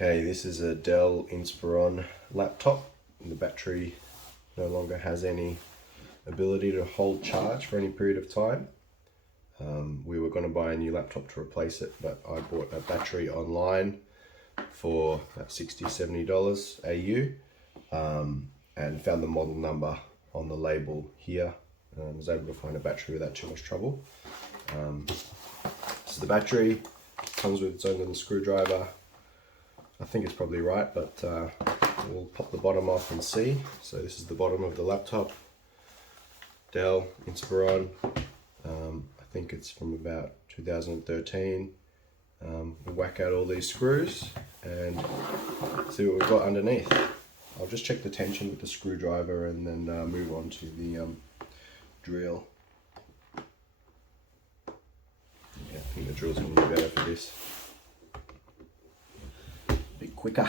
Okay, this is a Dell Inspiron laptop. The battery no longer has any ability to hold charge for any period of time. We were going to buy a new laptop to replace it, but I bought a battery online for about $60–70 AU and found the model number on the label here. I was able to find a battery without too much trouble. So the battery comes with its own little screwdriver. I think it's probably right, but we'll pop the bottom off and see. So this is the bottom of the laptop. Dell Inspiron. I think it's from about 2013. We'll whack out all these screws and see what we've got underneath. I'll just check the tension with the screwdriver and then move on to the drill. Yeah, I think the drill's going to be better for this. A bit quicker.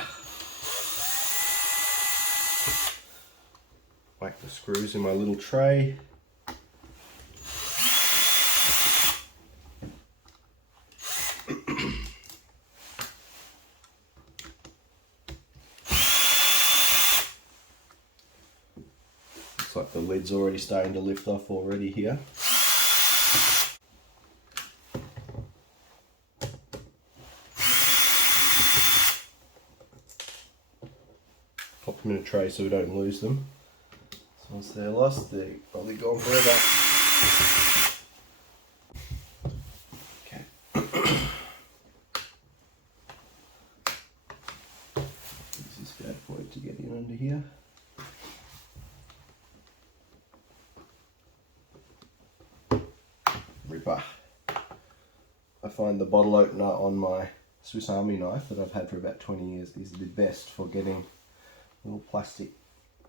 Whack the screws in my little tray. Looks like the lid's already starting to lift off already here. Pop them in a tray so we don't lose them. So once they're lost, they're probably gone forever. Okay. Use this bad boy to get in under here. Ripper. I find the bottle opener on my Swiss Army knife that I've had for about 20 years is the best for getting little plastic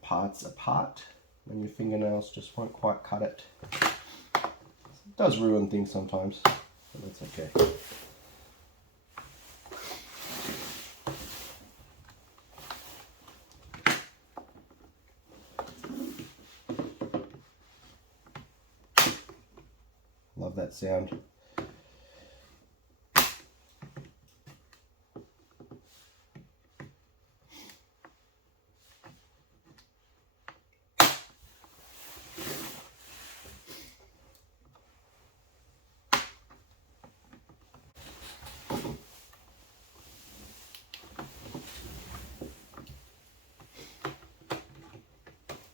parts apart when your fingernails just won't quite cut it. It does ruin things sometimes, but that's okay. Love that sound.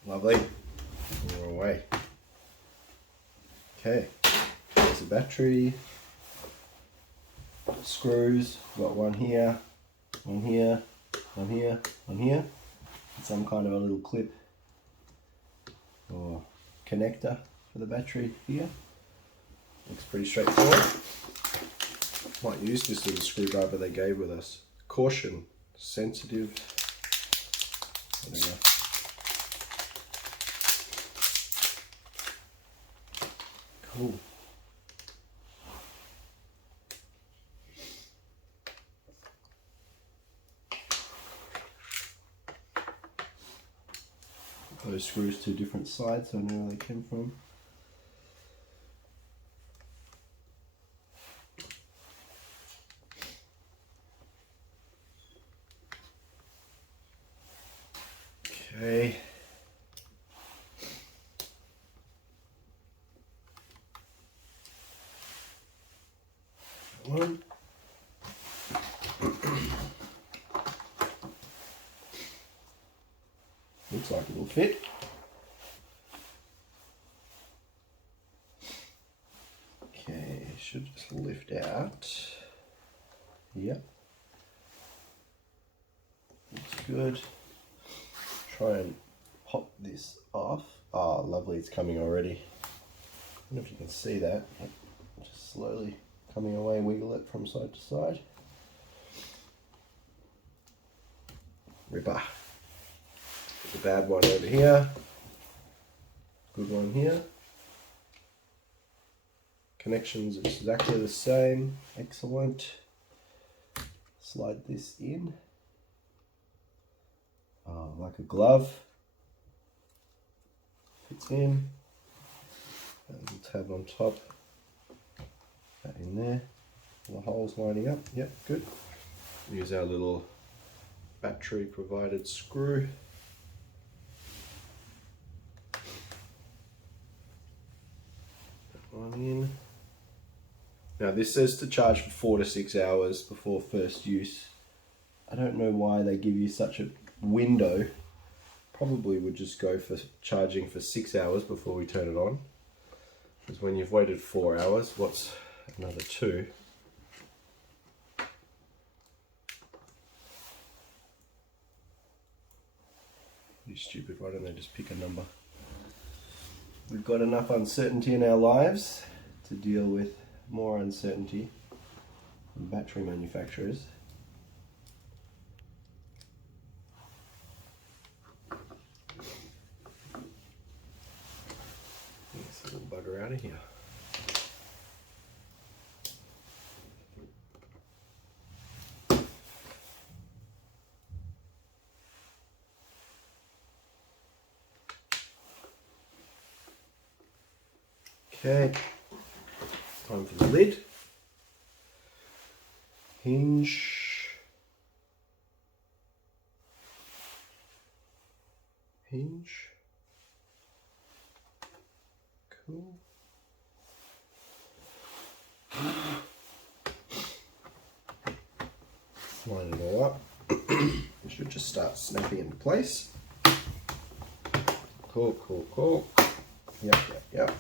Lovely. We're away. Okay, there's the battery. Screws. Got one here, one here, one here, one here. And some kind of a little clip or connector for the battery here. Looks pretty straightforward. Might use this little screwdriver they gave with us. Caution, sensitive. Whatever. Cool. Those screws to different sides, so I know where they came from. Okay. One. Looks like it will fit. Okay, should just lift out. Yep. Looks good. Try and pop this off. Oh, lovely, it's coming already. I don't know if you can see that. Just slowly coming away, wiggle it from side to side. Ripper. The bad one over here. Good one here. Connections exactly the same. Excellent. Slide this in. Oh, like a glove. Fits in. That little tab on top. That in there. All the holes lining up. Yep, good. Use our little battery provided screw. That one in. Now this says to charge for 4 to 6 hours before first use. I don't know why they give you such a window. Probably would just go for charging for 6 hours before we turn it on. Because when you've waited 4 hours, what's another 2? Pretty stupid, why don't they just pick a number? We've got enough uncertainty in our lives to deal with more uncertainty from battery manufacturers. Get this little bugger out of here. Okay, time for the lid. Hinge. Hinge. Cool. Line it all up. It should just start snapping into place. Cool, cool, cool. Yep, yep, yep.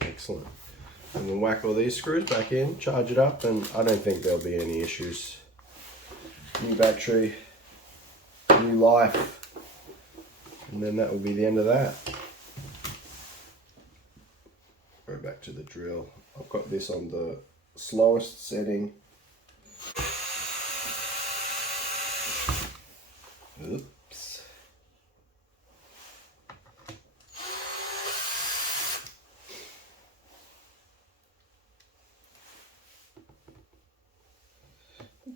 Excellent. And we'll whack all these screws back in, charge it up, and I don't think there'll be any issues. New battery, new life, and then that will be the end of that. Go back to the drill. I've got this on the slowest setting. Oops.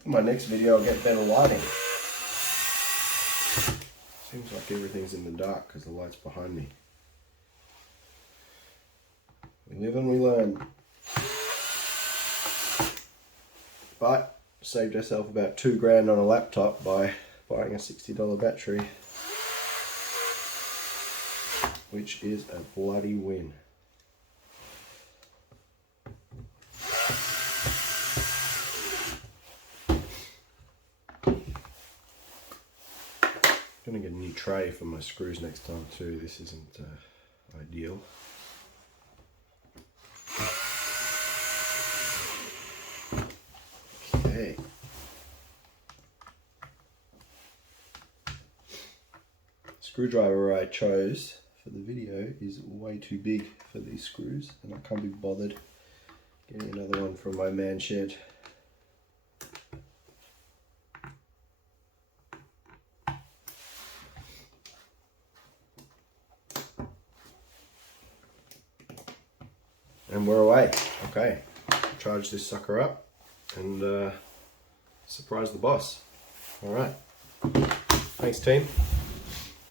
For my next video I'll get better lighting. Seems like everything's in the dark because the light's behind me. We live and we learn. But saved ourselves about $2 on a laptop by buying a $60 battery, which is a bloody win. I'm gonna get a new tray for my screws next time too. This isn't ideal. Okay. Screwdriver I chose for the video is way too big for these screws, and I can't be bothered getting another one from my man shed. And we're away. Okay, charge this sucker up and surprise the boss. All right, thanks team.